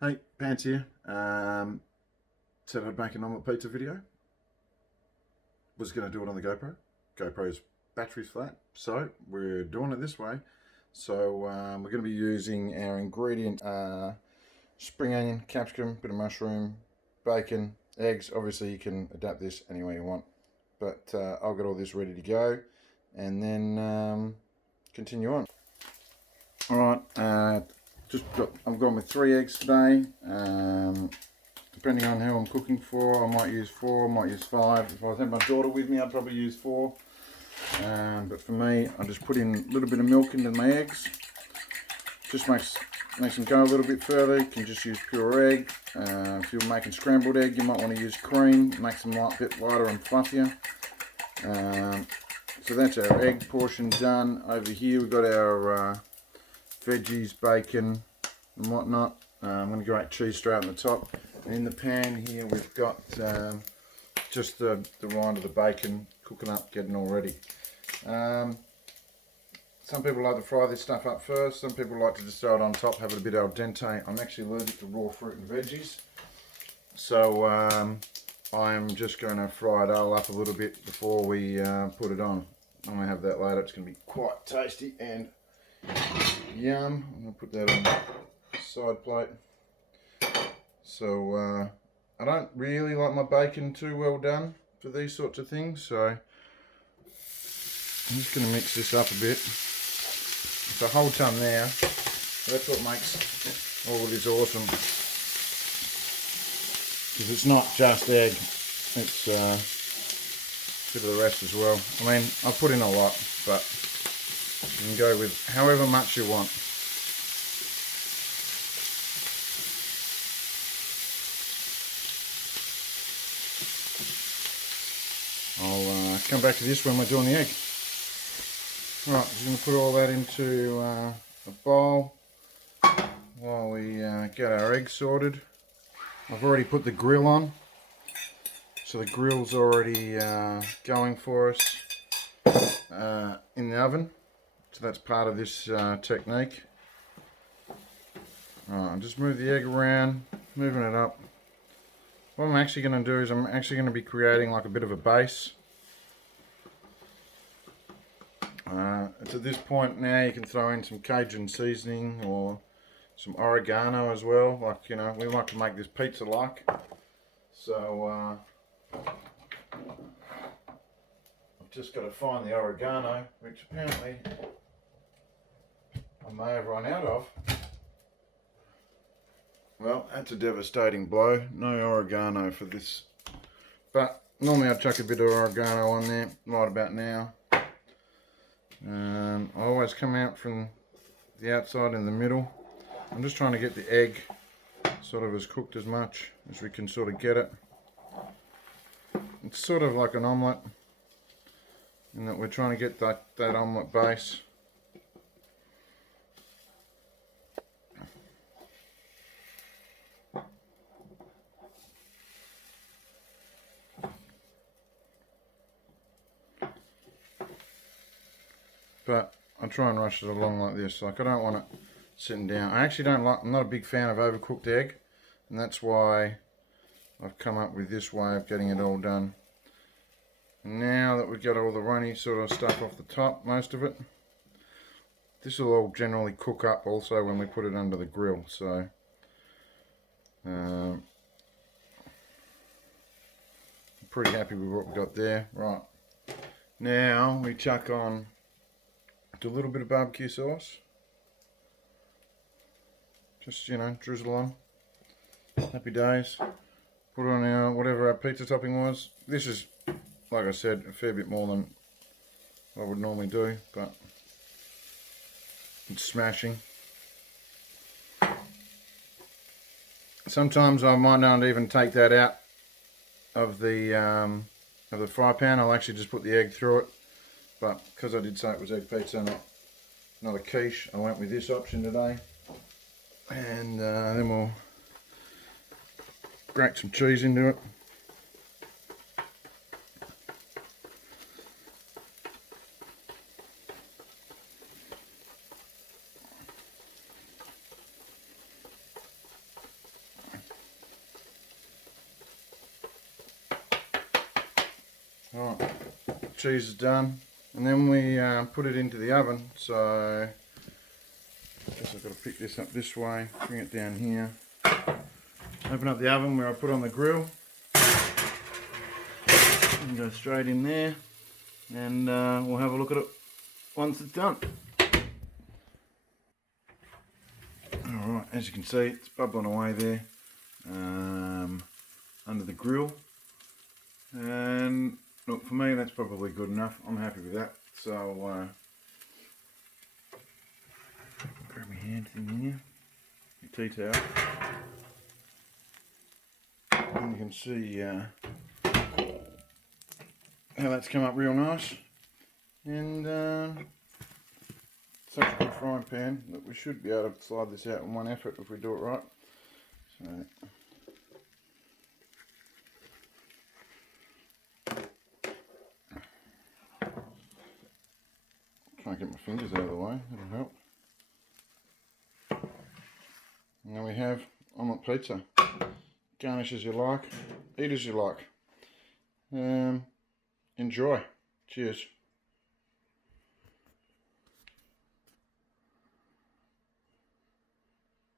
Hey, Pants here. Said I'd make an omelette pizza video. Was going to do it on the GoPro. GoPro's battery's flat, so we're doing it this way. So we're going to be using our ingredient, spring onion, capsicum, bit of mushroom, bacon, eggs. Obviously you can adapt this any way you want, but I'll get all this ready to go and then continue on. Alright, I've gone with 3 eggs today. Depending on how I'm cooking for, I might use 4, I might use 5. If I had my daughter with me, I'd probably use 4. But for me, I just put in a little bit of milk into my eggs. Just makes them go a little bit further. You can just use pure egg. If you're making scrambled egg, you might want to use cream. It makes them a bit lighter and fluffier. So that's our egg portion done. Over here we've got our veggies, bacon and whatnot. I'm going to grate cheese straight on the top. And in the pan here we've got just the rind of the bacon cooking up, getting all ready. Some people like to fry this stuff up first, some people like to just throw it on top, have it a bit al dente. I'm actually allergic to raw fruit and veggies, so I'm just going to fry it all up a little bit before we put it on. I'm going to have that later. It's going to be quite tasty and yum. I'm going to put that on the side plate. So I don't really like my bacon too well done for these sorts of things, so I'm just going to mix this up a bit. It's a whole ton there. That's what makes all of this awesome. Because it's not just egg, it's a bit of the rest as well. I mean, I put in a lot, but you can go with however much you want. I'll come back to this when we're doing the egg. Right, just going to put all that into a bowl while we get our eggs sorted. I've already put the grill on, so the grill's already going for us in the oven. So that's part of this technique. Right, I'll just move the egg around, moving it up. What I'm actually going to do is I'm actually going to be creating like a bit of a base. It's at this point now you can throw in some Cajun seasoning or some oregano as well. Like, you know, we like to make this pizza like. So I've just got to find the oregano, which apparently I may have run out of. Well, that's a devastating blow. No oregano for this. But normally I'd chuck a bit of oregano on there right about now. I always come out from the outside in the middle. I'm just trying to get the egg sort of as cooked as much as we can sort of get it. It's sort of like an omelette in that we're trying to get that omelette base. But I try and rush it along like this. Like, I don't want it sitting down. I actually don't like, I'm not a big fan of overcooked egg, and that's why I've come up with this way of getting it all done. And now that we've got all the runny sort of stuff off the top, most of it, this will all generally cook up also when we put it under the grill. So I'm pretty happy with what we've got there. Right, now we chuck on a little bit of barbecue sauce. Just, you know, drizzle on. Happy days. Put on our, whatever our pizza topping was. This is, like I said, a fair bit more than I would normally do, but it's smashing. Sometimes I might not even take that out of the fry pan. I'll actually just put the egg through it. But because I did say it was egg pizza, not a quiche, I went with this option today. And then we'll grate some cheese into it. Alright, cheese is done, and then we put it into the oven. So I guess I've got to pick this up this way, bring it down here, open up the oven where I put on the grill, and go straight in there, and we'll have a look at it once it's done. Alright, as you can see, it's bubbling away there under the grill, and look, for me that's probably good enough. I'm happy with that. So grab my hand thing here, your tea towel, and you can see how that's come up real nice, and such a good frying pan that we should be able to slide this out in one effort if we do it right. So try and get my fingers out of the way, that'll help. And now we have omelette pizza. Garnish as you like, eat as you like. Enjoy. Cheers.